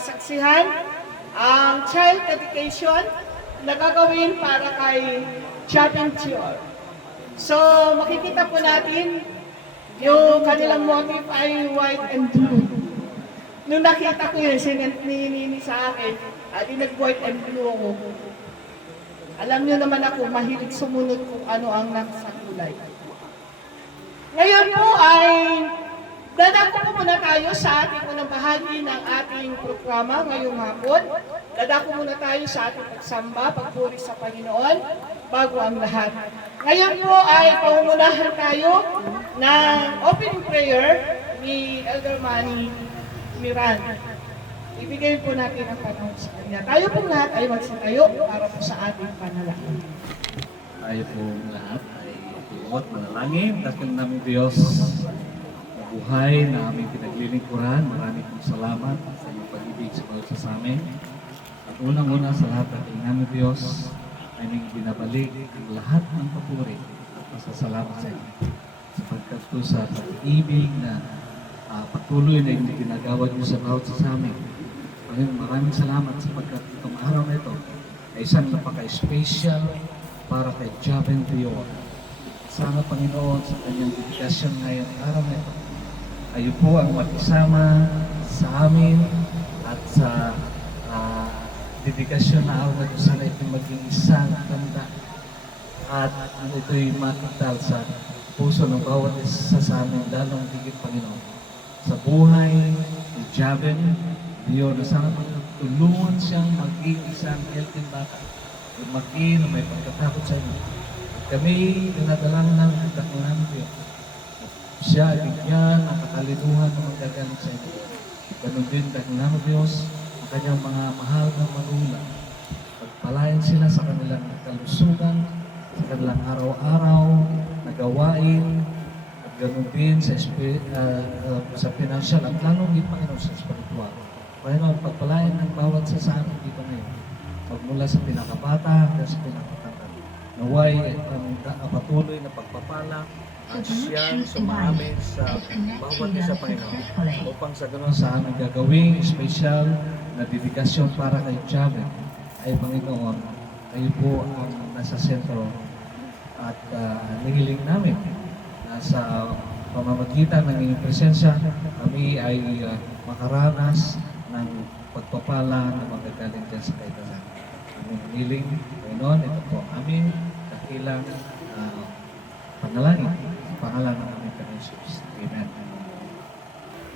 saksihan ang child dedication na gagawin para kay Chapin Tior. So, makikita po natin yung kanilang motif ay white and blue. Nung nakita ko yun, sinend ni sa akin, di nag-white and blue ako. Alam niyo naman ako, mahilig sumunod kung ano ang nasa kulay. Ngayon po ay dadako po muna tayo sa ating unang bahagi ng ating programa ngayong hapon. Dadako muna tayo sa ating pagsamba, pagpuri sa Panginoon, bago ang lahat. Ngayon po ay pangungunahan tayo ng opening prayer ni Elder Manny Miran. Ibigay po natin ang panahon sa kanya. Tayo pong lahat ay magsitayo para po sa ating panalangin. Tayo pong lahat ay iuot manalangin. Dasal namin Diyos na buhay na aming pinaglilingkuran. Maraming pong salamat sa iyong pag-ibig sa amin. At unang-una sa lahat ng namin Diyos, aming binabalik ang lahat ng papuri at pasasalamat sa iyo. Sapagkat po sa pag-ibig na patuloy na yung ginagawa niyo sa bawat sa amin. Maraming salamat sapagkat itong araw na ito ay isang napaka-special para kay Chapin Tior. Sana Panginoon sa kanyang dedikasyon ngayong araw na ito, kayo po ang makisama sa amin at sa dedikasyon na araw na ito. Sana ito maging isang tanda at ito'y makital sa puso ng bawat isa sa amin, lalong higit Panginoon. Sa buhay ni Chapin Tior, na sana tulungan siyang maging isang healthy bata. Lumaki na may pagkatakot sa inyo. Kami, dinadalang ng dakilang Diyos. Siya ay bigyan ang kakaliduhan ng magagaling sa inyo. Ganun din dakilang Diyos, ang kanyang mga mahal na magulang. Pagpalayan sila sa kanilang kalusugan, sa kanilang araw-araw na gawain, at ganun din sa financial at lalong din Panginoon sa spiritual. Panginoon, pagpalayan ng bawat sa amin dito ngayon. Magmula sa pinakabata hanggang sa pinakatanda. Naway ang patuloy na pagpapala at siyang sumamin sa bawat isa Panginoon. Upang sa ganoon sa aming gagawing special na dedikasyon para kay Chapin ay Panginoon, kayo po ang nasa sentro at nihiling namin na sa pamamagitan ng inyong presensya kami ay makaranas ng pagpapala na magagaling dyan sa kaitasan. Aming hiling, Panginoon, ito po aming dakilang panalangin. Pangalan ng aming Panginoon Jesus. Amen.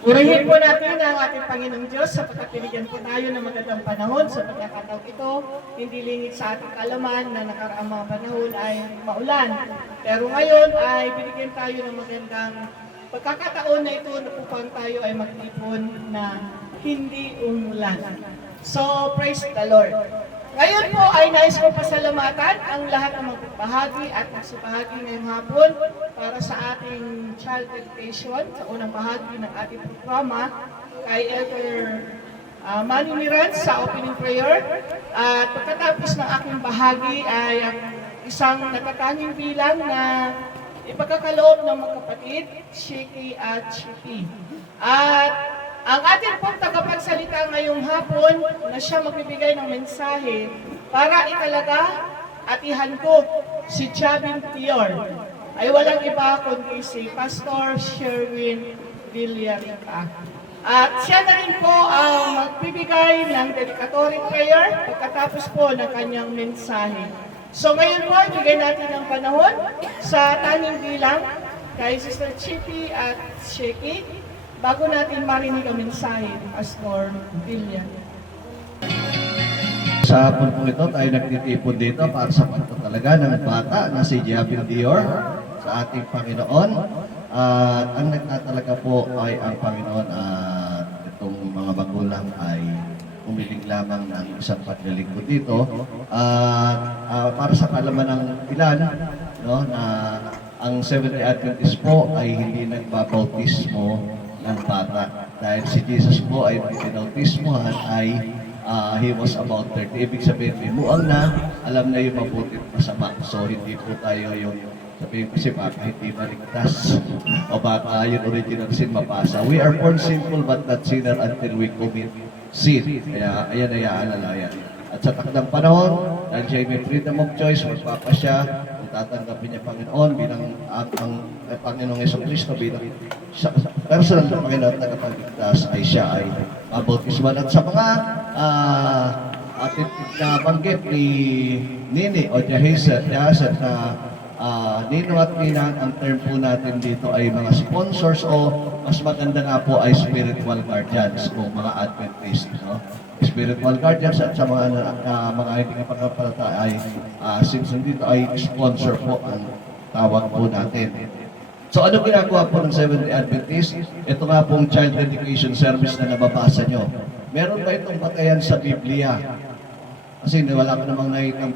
Purihin po natin ang ating Panginoong Diyos sapagkat binigyan po tayo ng magandang panahon sa pagkakataon ito. Hindi lingid sa ating kalaman na nakaraang mga panahon ay maulan. Pero ngayon ay binigyan tayo ng magandang pagkakataon na ito na upang tayo ay magtipon na hindi umulan. So, praise the Lord. Ngayon po ay nais ko pasalamatan ang lahat ng magbahagi at magsibahagi ngayong hapon para sa ating child dedication sa unang bahagi ng ating programa kay Elder Manny Miran sa opening prayer. At pagkatapos ng aking bahagi ay isang natatanging bilang na ipagkakaloob ng mga kapatid, Shiki at Shiki. At ang ating pong tagapagsalita ngayong hapon na siya magbibigay ng mensahe para italaga at ihandog si Chapin Tior ay walang iba kundi si Pastor Sherwin Villarica. At siya na rin po ang magbibigay ng dedicatory prayer pagkatapos po ng kanyang mensahe. So ngayon po, ibigay natin ang panahon sa tanging bilang kay Sister Chippy at Sheki bago natin marinig ang mensahe ni Pastor Villan. Sa hapon po ito, tayo nagtitipon dito para sa pagtatalaga ng bata na si Chapin Tior sa ating Panginoon. At ang nagtatalaga po ay ang Panginoon at itong mga magulang ay umiling lamang ng isang paglilingkod dito. Para sa kalaman ng ilan, no, na ang Seventh-day Adventist po ay hindi nagbabautismo ng bata. Dahil si Jesus po ay pinautismohan ay he was about 30. Ibig sabihin, bimuang na, alam na yung mabuti at masama. So hindi po tayo yung sabihin kasi baka hindi maligtas o baka yung original sin mapasa. We are born sinful but not sinner until we commit seat. Kaya ayan ay aalalayan. At sa takdang panahon, dahil siya ay may freedom of choice, magpapasya, kung tatanggapin niya Panginoon bilang ang Panginoong Jesucristo bilang personal na Panginoon at tagapagligtas ay siya ay mabautisman. At sa mga ating nabanggit ni Nini o Jahaset na Nino at Nina, ang term po natin dito ay mga sponsors o mas maganda nga po ay spiritual guardians o mga Adventist. No? Spiritual guardians at sa mga hindi kapagpapalataya ay since dito ay sponsor po ang tawag po natin. So ano ginagawa po ng Seventh-day Adventist? Ito nga pong child dedication service na nababasa nyo. Meron ba itong batayan sa Biblia? Kasi wala ko namang nakikang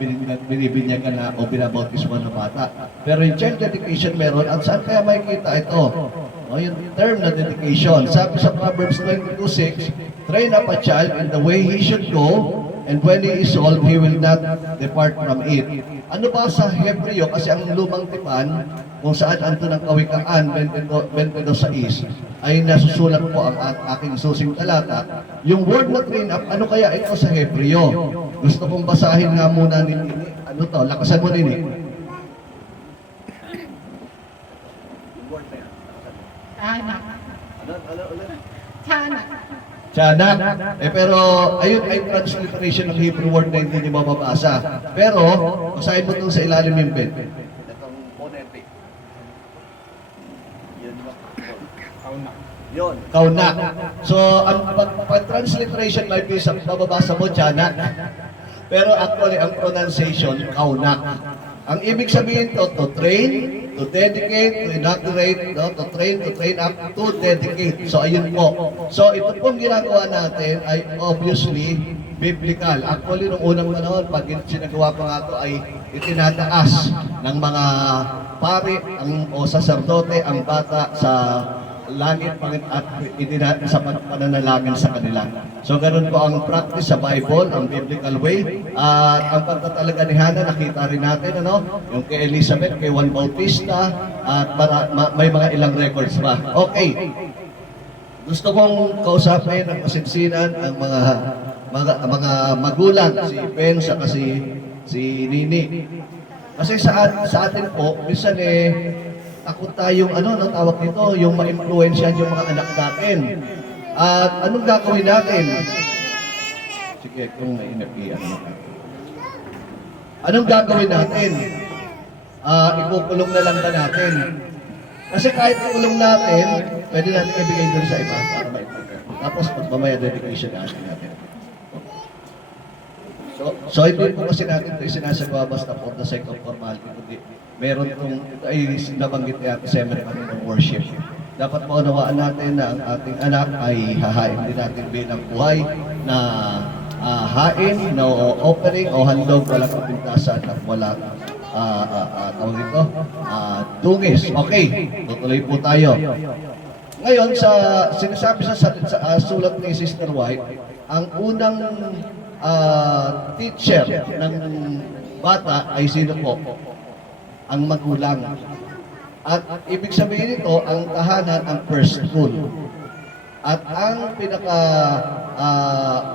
binibinyagan na o binabautismo ng bata. Pero yung child dedication meron. At saan kaya makikita ito? O, yung term na dedication. Sabi sa Proverbs 22:6, train up a child in the way he should go, and when he is old, he will not depart from it. Ano ba sa Hebreo? Kasi ang lumang tipan, kung saan anto ng Kawikaan 22:6, ay nasusulat po ang aking susing talata. Yung word na train up, ano kaya ito sa Hebreo? Gusto kong basahin nga muna ni ano to, lakasan mo Nini. Tiyanak. Tiyanak. Tiyanak. Pero ayun ay transliteration ng Hebrew word na hindi niyo mababasa. Pero basahin mo itong sa ilalim yung bed. Kaunak. So, ang pag-transliteration might be sa bababasa mo, tiyanak. Pero actually, ang pronunciation, kaunak. Ang ibig sabihin to train, to dedicate, to inaugurate, no? To train up, to dedicate. So, ayun po. So, ito pong ginagawa natin ay obviously biblical. Actually, nung unang panahon, pag sinagawa pa nga ito ay itinataas ng mga pari o saserdote ang bata sa langit at itinatin sa pananalangin sa kanila. So ganun po ang practice sa Bible, ang biblical way. At ang pagtatalaga ni Hannah, nakita rin natin, yung kay Elizabeth, kay Juan Bautista, at may mga ilang records pa. Okay. Gusto kong kausapin ang kasinsinan, ang mga magulang, si Ben, saka si Nini. Kasi sa atin po, minsan takot tayong tawag nito, yung ma-influensyan yung mga anak natin. At anong gagawin natin? Sige, kung nainag-ian natin. Anong gagawin natin? Ikukulong na lang ba natin? Kasi kahit ikulong natin, pwede natin ibigay doon sa iba para ma-influensyan. Tapos magmamaya dedication natin. So hindi po kasi natin ito isinasagawa basta for the sake of formality, kundi meron itong, ito ay nabanggit ni Ate Semer ng worship. Dapat maunawaan natin na ang ating anak ay hahain din natin bilang buhay na hain, na offering o handog, walang kapintasan at walang tawag ito, dungis. Okay, tutuloy po tayo. Ngayon, sinasabi sa sulat ni Sister White, ang unang teacher ng bata ay sino po? Ang magulang. At ibig sabihin nito, ang tahanan, ang first school. At ang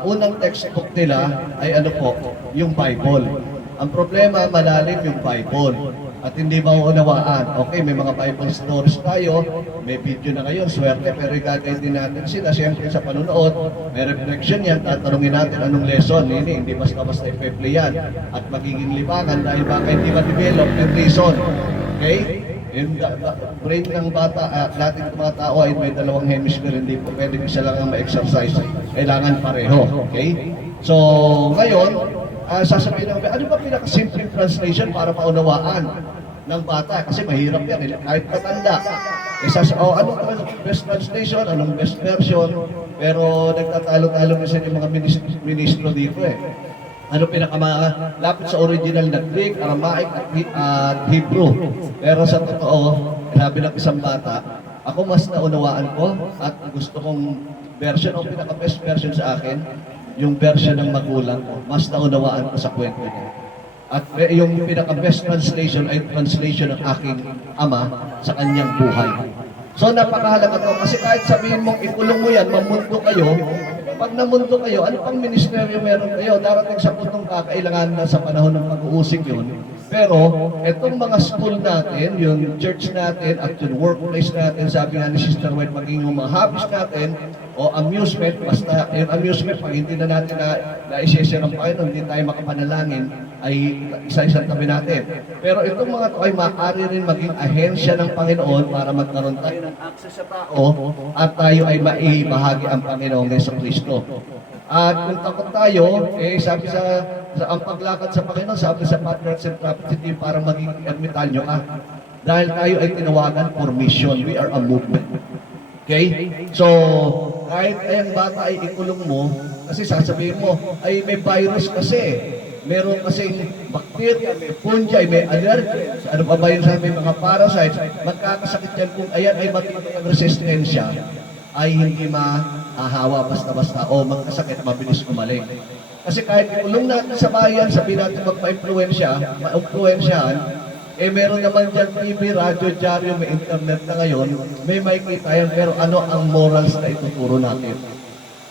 unang textbook nila ay ano po? Yung Bible. Ang problema, malalim yung Bible. At hindi mauunawaan. Okay, may mga Bible stories tayo, may video na ngayon, swerte, pero igagay din natin sila. Siyempre sa panunood, may reflection yan, tatanungin natin anong lesson. Hindi basta-basta ipe-play yan. At magiging libangan dahil baka hindi ma-develop yung reason. Okay? Yung brain ng bata, natin mga tao ay may dalawang hemisphere, hindi po pwedeng isa lang ang ma-exercise. Kailangan pareho. Okay? So, ngayon, sasabihin namin, ano ba pinaka-simple translation para maunawaan ng bata? Kasi mahirap yan, kahit matanda. Anong best translation, anong best version, pero nagtatalo-talo kasi yung mga ministro dito Ano pinakamalapit sa original na Greek, Aramaic at Hebrew. Pero sa totoo, sabi ng isang bata, ako mas naunawaan ko at gusto kong version o pinaka-best version sa akin, yung version ng magulang ko, mas naunawaan ko sa kwento niya. At yung pinaka-best translation ay translation ng aking ama sa kanyang buhay. So napakahalaga to kasi kahit sabihin mong ikulong mo yan, mamundo kayo, pag namundo kayo, ano pang ministeryo meron kayo? Darating sa puntong kakailangan na sa panahon ng pag-uusig yun. Pero, itong mga school natin, yung church natin, at yung workplace natin, sabi nga ni Sister White, maging yung mga hobbies natin, o amusement, basta yung amusement, pag hindi na natin na-i-share ng Panginoon, hindi tayo makapanalangin, ay isa-isang tabi natin. Pero itong mga to ay maaari rin maging ahensya ng Panginoon para magkaroon tayo ng access sa tao at tayo ay maibahagi ang Panginoong Yeso Kristo. At kung takot tayo, sabi sa ang paglakad sa Panginoon, sabi sa Patriarchs and Prophets, hindi para maging ermitanyo ka. Dahil tayo ay tinawagan for mission. We are a movement. Okay? So, kahit ayang bata ay ikulong mo, kasi sasabihin mo, ay may virus kasi. Meron kasing bacteria, may fungi, may allergens, ano pa ba yun sa may mga parasites, magkakasakit yan kung ayan ay matinding ang resistensya, ay hindi mahahawa basta-basta o magkasakit, mabilis gumaling. Kasi kahit ikulong natin sa bayan, sabihin natin ma-influensyahan, meron naman dyan TV, radyo, dyaryo, may internet na ngayon, may makikita yan, pero ano ang morals na ituturo natin?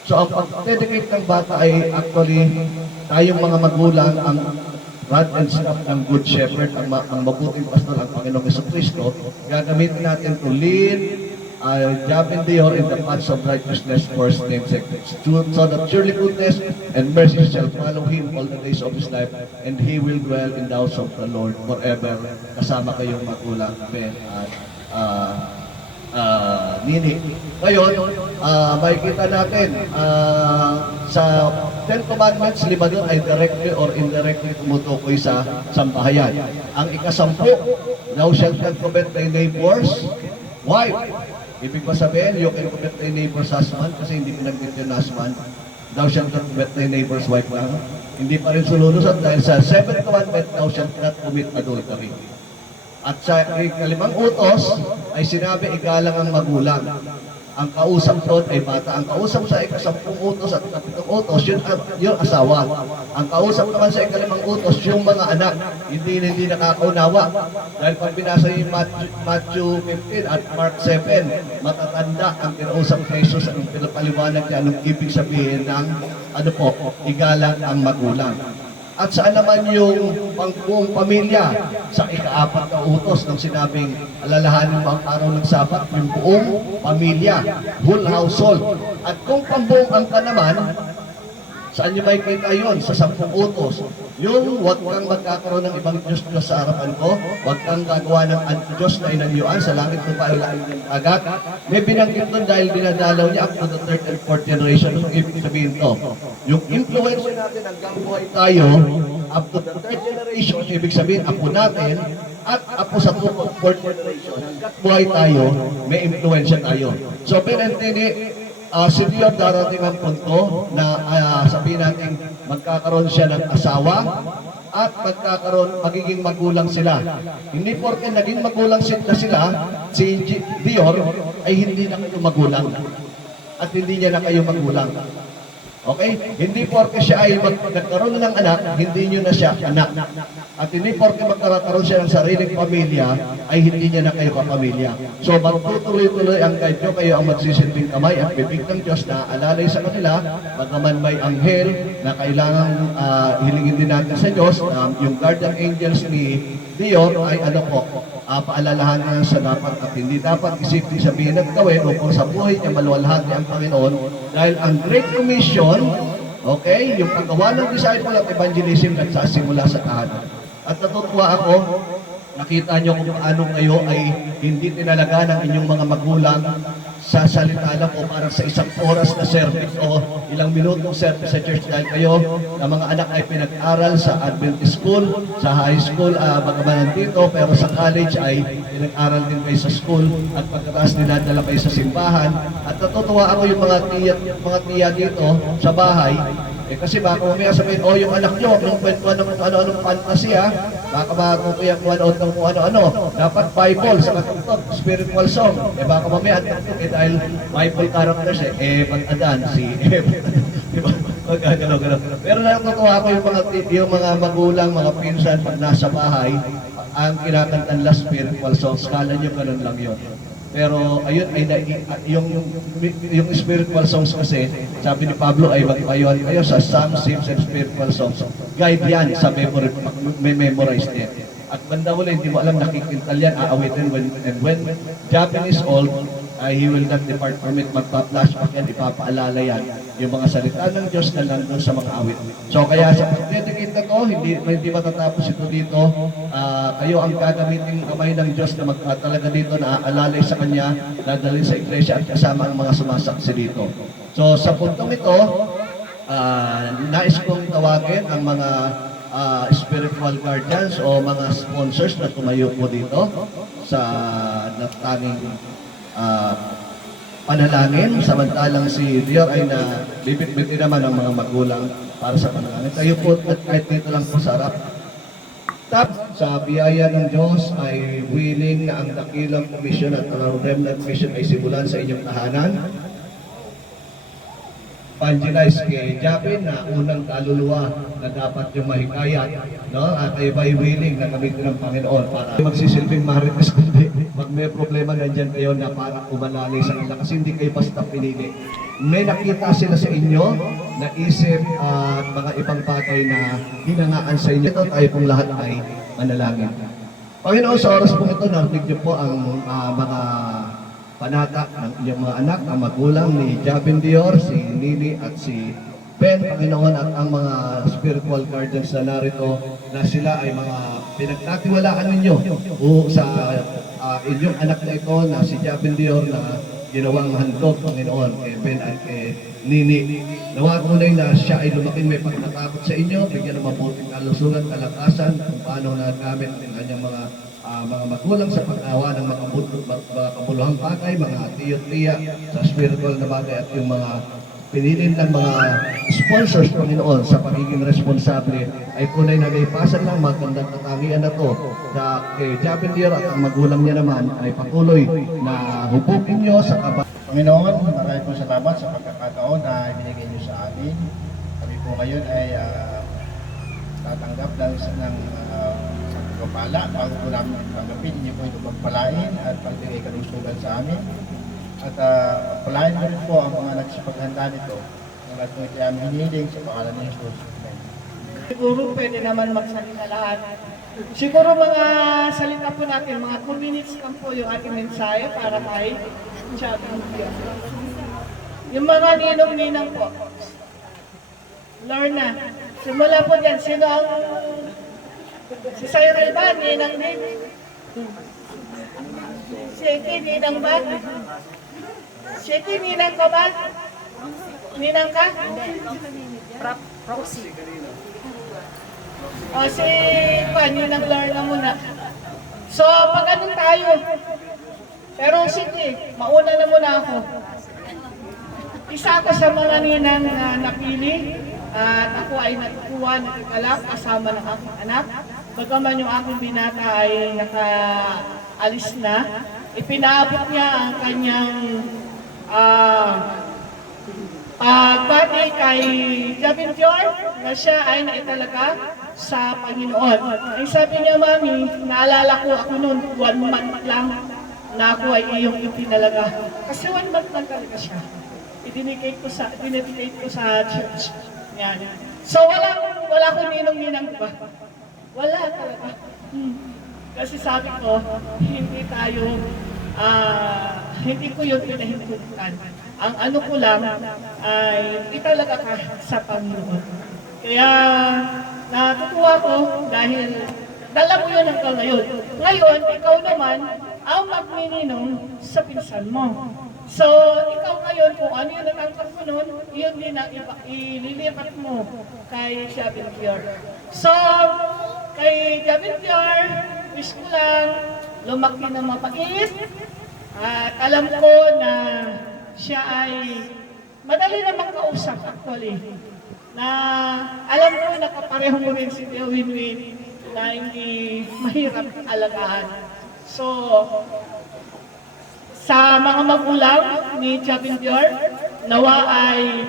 So ang pag-dedicate ng bata ay actually tayong mga magulang, ang rod and staff ng Good Shepherd, ang mabuting pastor, ang Panginoong Jesucristo, gagamitin natin to lead Japin Dior in the paths of righteousness for his name's sake, so that surely goodness and mercy shall follow him all the days of his life, and he will dwell in the house of the Lord forever. Kasama kayong magulang, Ben at Nini. Ngayon, makikita natin sa Ten Commandments, 5 doon ay directly or indirectly tumutukoy sa sambahayan. Ang ika-10, thou shalt not covet thy neighbor's wife. Ibig ba sabihin, you can covet thy neighbor's husband kasi hindi pinag-dito yung husband. Thou shalt not covet thy neighbor's wife lang. Hindi pa rin sululusot dahil sa 7th commandment, thou shalt not commit adultery. At sa ikalimang utos ay sinabi, igalang ang magulang. Ang kausap doon ay bata. Ang kausap sa ika-10 utos at ika-7 utos, yun asawa. Ang kausap naman sa ikalimang utos, yung mga anak, hindi nakakaunawa. Dahil pag binasa yung Matthew 15 at Mark 7, matatanda ang kinausap kay Jesus, ang pinapaliwanag niya, anong ibig sabihin ng, igalang ang magulang. At saan naman yung pangbuong pamilya? Sa ika-4 na utos ng sinabing alalahanin mo ang araw ng Sabat, yung buong pamilya, whole household. At kung pambuong angka naman, saan nyo makikita yun? Sa 10 utos. Yung huwag kang magkakaroon ng ibang Diyos sa harapan ko, huwag kang gagawa ng anti-Diyos na inanyuan sa langit mo pa langit ng agat. May binanggit doon dahil dinadalaw niya up to the 3rd and 4th generation. Yung ibig sabihin to, yung influence natin hanggang buhay tayo, up to the 3rd generation, ibig sabihin apo natin, at apo sa 2nd and 4th generation, hanggang buhay tayo, may influensya tayo. So, pinantini, si Dior darating ang punto na sabihin natin magkakaroon siya ng asawa at magiging magulang sila. Hindi porke naging magulang sila, si Dior ay hindi na kayo magulang at hindi niya na kayo magulang. Okay? Hindi porke siya ay magkakaroon ng anak, hindi niyo na siya anak. At hindi porke magkakaroon siya ng sariling pamilya, ay hindi niya na kayo kapamilya. So magtutuloy-tuloy ang guide nyo, kayo ang magsisilbing kamay at bibig ng Diyos na alalay sa kanila, bagaman may anghel na kailangan hilingin din natin sa Diyos, yung guardian angels ni Dior ay paalalahanan sa dapat at hindi dapat isipin sabihin at gawin upang sa buhay niya maluwalhati ang Panginoon dahil ang Great Commission, okay, yung paggawa ng disciple at evangelism nagsasimula sa tahanan. At natutuwa ako, nakita nyo kung paano kayo ay hindi tinalaga ng inyong mga magulang sa salita lang o parang sa isang oras na service o ilang minutong service sa church dahil kayo na mga anak ay pinag-aral sa Adventist school, sa high school, bagaman nandito, pero sa college ay pinag-aral din kayo sa school at pagkatapos dinadala kayo sa simbahan. At natutuwa ako yung mga tiya dito sa bahay, kasi baka mamaya sabihin, yung anak nyo, nung kwentuhan ng ano-anong fantasy baka matutuyan kung ano-ano kung ano-ano. Dapat Bible sa katugtog, spiritual song. Baka mamaya, dahil Bible characters pag-adan, si diba? Gano'n. Pero natutuwa ko yung mga magulang, mga pinsan, pag nasa bahay, ang kinakantan la spiritual songs. Kala nyo ganun lang yun. Pero ayun ay yung spiritual songs kasi, sabi ni Pablo ay magpayuhan kayo sa psalms, hymns, and spiritual songs. Guide yan sa memory, may memorize din. At banda huli, hindi mo alam nakikintal yan, aawitin when Japanese old, he will not depart from it, magpa-flashback yan, ipapaalala yan, yung mga salita ng Diyos na nandun sa mga awit. So kaya sa pag-dedicate na to, hindi matatapos ito dito, kayo ang gagamitin kamay ng Diyos na magtatalaga dito, na aalalay sa Kanya, dadalhin sa iglesia at kasama ang mga sumasaksi dito. So sa puntong ito, nais kong tawagin ang mga spiritual guardians o mga sponsors na tumayo po dito sa natanging panalangin, samantalang si Dior ay na bibit-bitin naman ang mga magulang para sa panalangin. Tayo po at kahit dito lang po sa harap. Sa biyaya ng Diyos ay willing na ang dakilang komisyon at ang remnant mission ay simulan sa inyong tahanan. Evangelize kay Japin na unang kaluluwa na dapat yung mahikayat, no? At ay by willing na gamitin ng Panginoon para magsisilbing marites, kundi pag may problema nandyan kayo na para umalalay sa kanila kasi hindi kayo basta pinili. May nakita sila sa inyo na isip at mga ibang bagay na hinangaan sa inyo. Ito tayo pong lahat ay manalangin. Panginoon, sa oras po ito, narinig niyo po ang mga panata ng inyong mga anak, ang magulang ni Javin Dior, si Nini at si Ben, Panginoon, at ang mga spiritual guardians na narito, na sila ay mga pinagkatiwalaan ninyo sa inyong anak na ito na si Javin Dior na ginawang handog, Panginoon, kay Ben at kay Nini. Nawa tunay na siya ay lumaking may pagkatakot sa inyo, bigyan ng mabuting kalusugan, kalakasan, kung paano nagamit ng kanyang mga magulang sa pag-awa ng mga kabuluhang bagay, mga tiyo-tiya sa spiritual na bagay at yung mga pinilin ng mga sponsors, Panginoon, sa pagiging responsable ay tunay na naipasan lang magandang katangian na to na kay Javin Dior at ang magulang niya naman ay patuloy na hubugin niyo sa Panginoon, maraming po salamat sa pagkakataon na ibinigay niyo sa amin. Kami po ngayon ay tatanggap ng pagpapala bago po namin tanggapin. Hindi po ito pagpalain at pagbigay kalusugan sa amin. At palain mo rin po ang mga nagsipaghanda nito. Ang lahat po ito ay hinihiling sa pangalan ni Jesus. Siguro pwede naman magsalita lahat. Siguro mga salita po natin, mga 2 minutes lang po yung ating mensahe para kay Javin Dior. Yung mga ninong-ninang po. Lorna, simula po dyan. Sino ang... Si Cyril ba? Ninang din? Si Eki, ninang ba? Si Eki, ninang ka ba? Ninang ka? Proxy. O si Juan, ninang Lorna muna. So, pag anong tayo? Pero sige, mauna na muna ako. Isa ako sa mga ninang napili at ako ay natutuwa, nagkalap kasama ng aking anak. Bagaman yung aking binata ay nakaalis na, ipinaabot niya ang kanyang pagbati kay Javin Dior na siya ay naitalaga sa Panginoon. Ay sabi niya, Mami, naalala ko ako noon, 1 month lang na ako ay iyong ipinalaga. Kasi 1 month lang talaga siya. Dinedicate ko sa church. Yan. So wala ko ninong-ninang ba? Wala talaga. Kasi sabi ko, hindi ko yun pinahintutan. Ang ano ko lang ay italaga ka sa Panginoon. Kaya natutuwa ko dahil dala mo yun hanggang ngayon. Ngayon, ikaw naman ang magmininong sa pinsan mo. So, ikaw ngayon, kung ano yung natangkap mo nun, yun din ang ililipat mo kay Javin Dior. So, kay Javin Dior, wish ko lang, lumaki ng mapait. At alam ko na siya ay madali namang kausap actually. Na alam ko na kapareho mo rin si Teo Winwin na hindi mahirap alagaan. So, sa mga magulang ni Javin Dior, nawa ay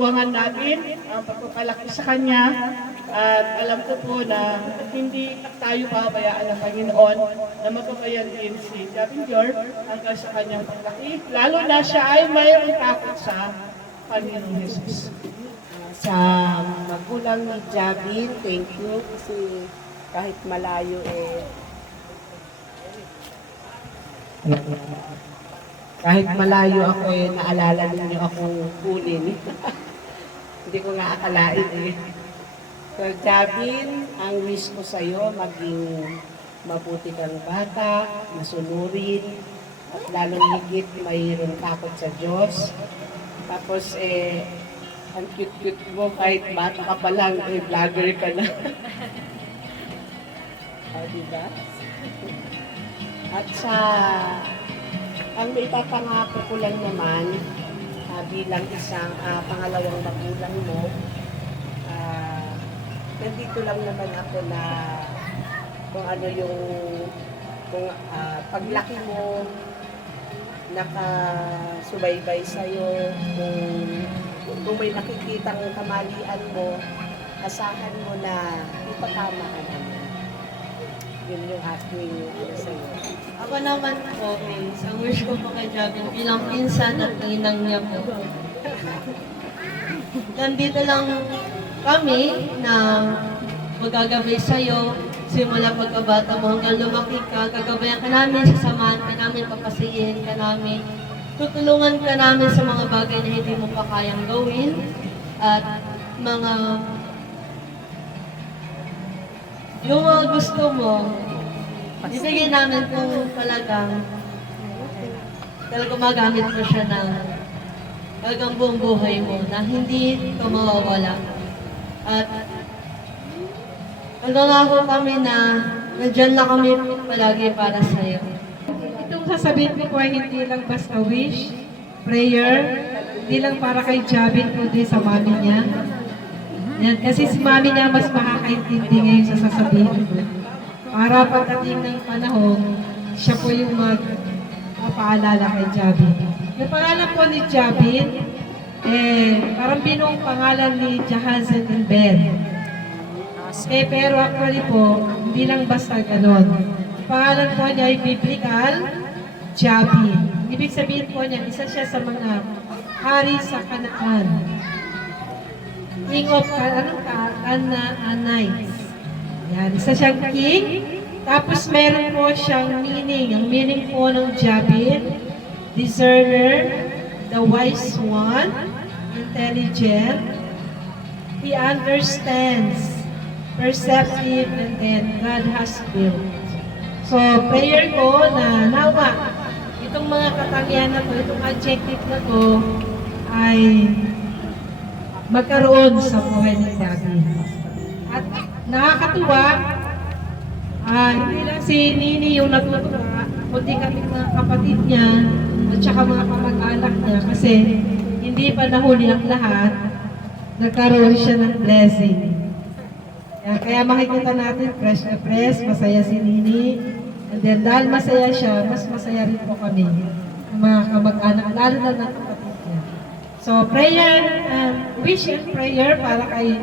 pagdiwangwan natin ang pagpapalaki sa Kanya. At alam ko po na hindi tayo pabayaan ng Panginoon na magabayan din si Gavin Dior hanggang sa kanyang paglaki. Lalo na siya ay mayroong takot sa Panginoong Jesus. Sa magulang ni Javin, thank you kasi kahit malayo kahit malayo ako naalala ninyo akong kunin. Hindi ko nga akalain So Javin, ang wish ko sa'yo maging mabuti kang bata, masunurin, at lalong higit mayroon takot sa Diyos. Tapos ang cute-cute mo kahit bata ka pa lang, vlogger ka na. Diba? At ang maipapangako ko lang naman, bilang isang pangalawang magulang mo, nandito lang naman ako na kung ano kung paglaki mo, nakasubaybay sa'yo, kung may nakikitang kamalian mo, asahan mo na ipatama ka naman. Yun yung aking sa'yo. Ako naman po, isang wish ko po kay Javin bilang pinsan at ninang niya po. Nandito lang kami na magagabay sa'yo, simula pagkabata mo hanggang lumaki ka, gagabayan ka namin, sasamahan ka namin, papasihin ka namin, tutulungan ka namin sa mga bagay na hindi mo pa kayang gawin, at yung mga gusto mo, ibigay namin kung talagang magamit mo siya ng talagang buong buhay mo na hindi ito mawawala. At nagangako kami na nandiyan lang kami palagi para sa'yo. Itong sasabihin ko po ay hindi lang basta wish, prayer, hindi lang para kay Javin, kundi sa mami niya. Yan, kasi si mami niya mas makakaintindi ngayon sa sasabihin ko. Para pagdating ng panahon, siya po yung magpapaalala kay Javin. Yung pangalan po ni Javin, parang binuong pangalan ni Jahazen and Ben. Pero actually po, hindi lang basta ganon. Pangalan po niya ay biblical, Javin. Ibig sabihin po niya, isa siya sa mga hari sa Kanaan. King of Canaanites. Yan, isa siyang king. Tapos meron po siyang meaning. Ang meaning po ng Javin, discerner, the wise one, intelligent, he understands, perceptive, and then God has built. So, prayer ko na nawa, itong mga katangian na to, itong adjective na to, ay magkaroon sa buhay ni Javin. At nakakatuwa, hindi lang si Nini yung natutuwa, kundi kami mga kapatid niya at saka mga kamag-anak niya kasi hindi pa nahuli ang lahat, nagkaroon siya ng blessing. Kaya makikita natin, fresh na fresh, masaya si Nini. And then dahil masaya siya, mas masaya rin po kami, mga kamag-anak, lalo na ng kapatid niya. So prayer, wish and prayer para kay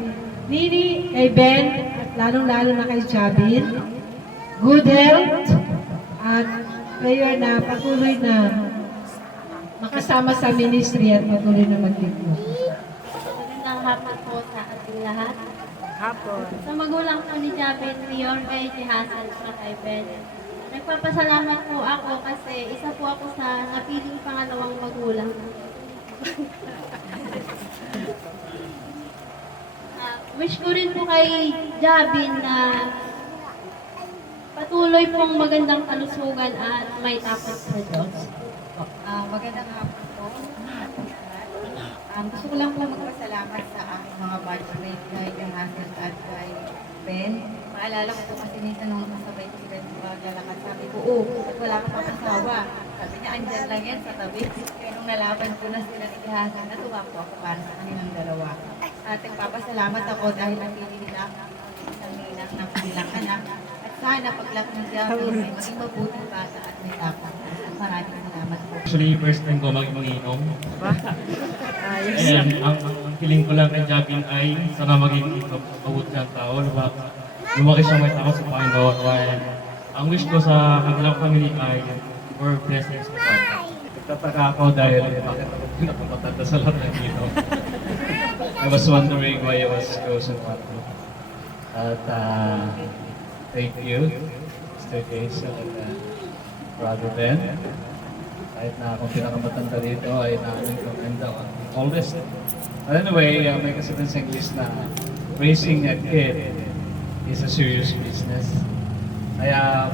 Nini, kay Ben, at lalong-lalo na kay Javin. Good health, at prayer na patuloy na makasama sa ministry at patuloy na maglingkod. Magandang hapon po sa ating lahat. Hapon. Sa magulang po ni Javin, Rior, kay Hasan, sa kay Ben. Nagpapasalamat po ako kasi isa po ako sa napiling pangalawang magulang. Wish ko rin po kay Javin na patuloy pong magandang kalusugan at may takot sa Diyos. Magandang hapon po. Gusto ko lang po magpasalamat sa aking mga batchmate kay Hasan at kay Ben. Maalala ko po kasi minsan nung kasabay ko sila lalakad, sabi ko, at wala ka pang asawa. Sabi niya, andyan lang yan sa tabi. Kaya nung nalaban ko na sila ni Hasan, natuwa po ako para sa kanilang dalawa. At nagpapasalamat ako dahil napili nila isang ninang ng kanilang anak. At sana paglaki ng Javin ay maging mabuting bata at may takot. Maraming salamat po. Actually, first time ko mag-inom. Ayos. And ang feeling ko lang kay Jabin ay sana maging abot siyang tao. Lumaki siya may tao sa Panginoon. While ang wish ko sa kanilang family ay more blessings sa Panginoon. Nagtataka ako dahil bakit ako pinakamatanda sa lahat ng dito. I was wondering why I was chosen one. At thank you, Mr. Jason and Brother Ben. Kahit na akong pinakamatanda dito ay na-recommend ako. Always. But anyway, may kasabihan sa English na raising a kid is a serious business. Kaya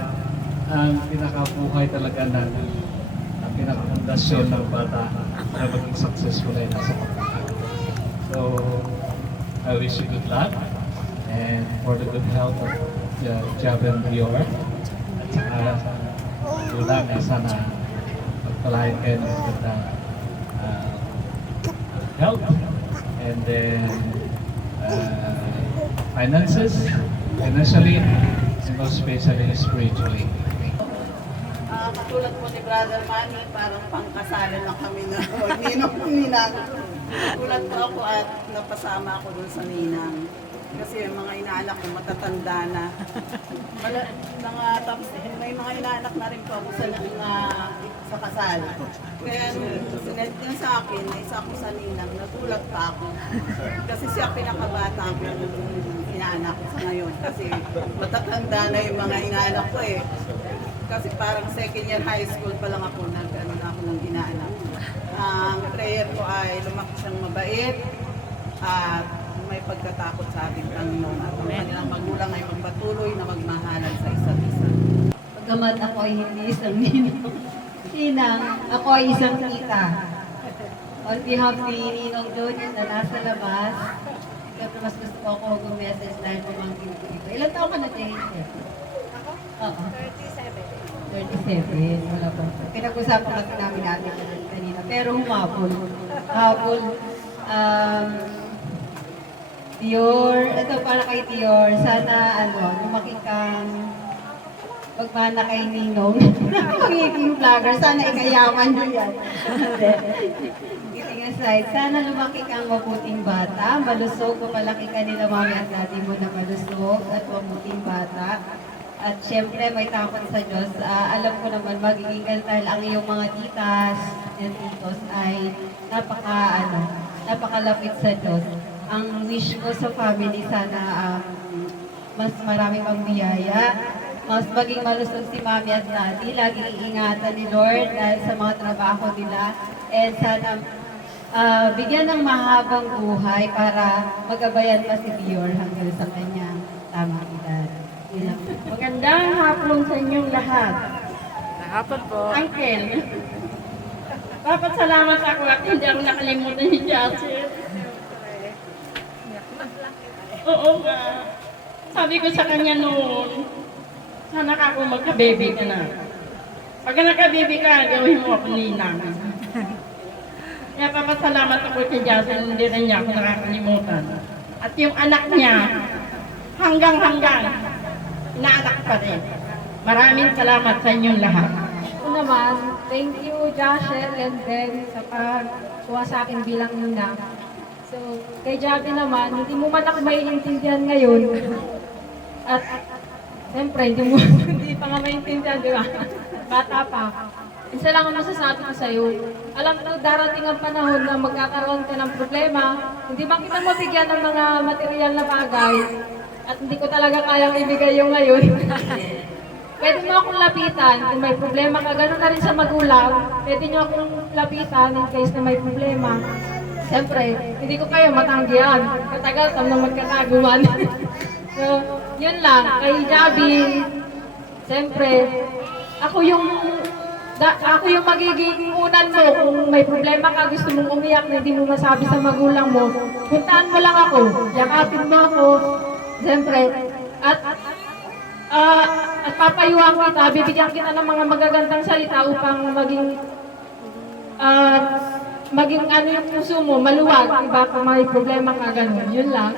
ang pinakabuhay talaga ang pinakapundasyon ng bata na maging successful ay nasa pagkakataon. So, I wish you good luck and for the good health of Jaben Dior. At saka tulang na sana pagpalain kayo ng magandang health and then financially, and most especially spiritually. Katulad po ni Brother Manny, parang pangkasalan lang kami na ninong ninang. Katulad po ako at napasama ako dun sa ninang. Kasi yung mga inaanak ko matatanda na. Tapos may mga inaanak na rin po ako sa kasal. Kaya sinet niya sa akin, na isa ako sa ninang, natulad pa ako. Kasi siya pinakabata ko yung inaanak ko sa ngayon. Kasi matatanda na yung mga inaanak ko eh. Kasi parang second year high school pa lang ako, nag-ano na ako ng inaanak. Ang prayer ko ay lumaki siyang mabait at may pagkatakot sa ating Panginoon at ang kanilang magulang ay magpatuloy na magmahalan sa isa't isa. Pagkamat ako ay hindi isang ninang, ako ay isang tita. On behalf ni Ninong Junior na nasa labas, siyempre mas gusto ko ako mag-message dahil pamangkin ko dito. Ilan taon ka na, Jane? Oo. 37. Wala pa. Pinag-usapan natin namin kanina. Pero humabol. Habol. Dior, ito para kay Dior. Sana, lumaki kang pagmana kay Ninong. Magiging vlogger. Sana ikayaman nyo yan. Kidding aside, sana lumaki kang mabuting bata. Malusog, malaki ka nila mami at daddy mo na malusog at mabuting bata. At syempre, may takot sa Diyos. Alam ko naman, magiging dahil ang iyong mga titas and titos ay napakalapit sa Diyos. Ang wish ko sa family, sana mas marami pang biyaya, mas maging malusog si mami at daddy, laging iingatan ni Lord dahil sa mga trabaho nila. And sana bigyan ng mahabang buhay para magabayan pa si Dior hanggang sa kanyang tamang edad. Magandang hapon sa inyong lahat. Hapon po. Uncle. Dapat salamat ako at hindi ako nakalimutan ni Jacir. Oo nga. Sabi ko sa kanya noon, sana ka ako magka-baby ka na. Pag nagka-baby ka, gawin mo ako ninang. Kaya papasalamat ako kay Jacir, hindi rin niya ako nakakalimutan. At yung anak niya, hanggang inaanak pa rin. Maraming salamat sa inyong lahat. Ako naman, thank you Joshel and Ben sa pagkuha sa akin bilang ninang. So, kay Javi naman, hindi mo man ako maiintindihan ngayon. At siyempre, hindi pa nga maiintindihan, di ba? Bata pa. Isa lang ang masasabi ko sa'yo. Alam ko, darating ang panahon na magkakaroon ka ng problema. Hindi man kita mabigyan ng mga material na bagay. At hindi ko talaga kayang ibigay yung ngayon. Pwede mo akong lapitan kung may problema ka. Ganun na rin sa magulang. Pwede nyo akong lapitan in case na may problema. Siyempre, hindi ko kayo matanggihan. Katagal tam na magkakaguman. So, yun lang. Kay Javi, siyempre, ako yung magiging unan mo kung may problema ka, gusto mong umiyak na hindi mo masabi sa magulang mo. Puntaan mo lang ako, yakapin mo ako. Siyempre, at papayuhan kita, bibigyan kita ng mga magagandang salita upang maging ano yung puso mo, maluwag, diba? Kung may problema ka, ganun. Yun lang.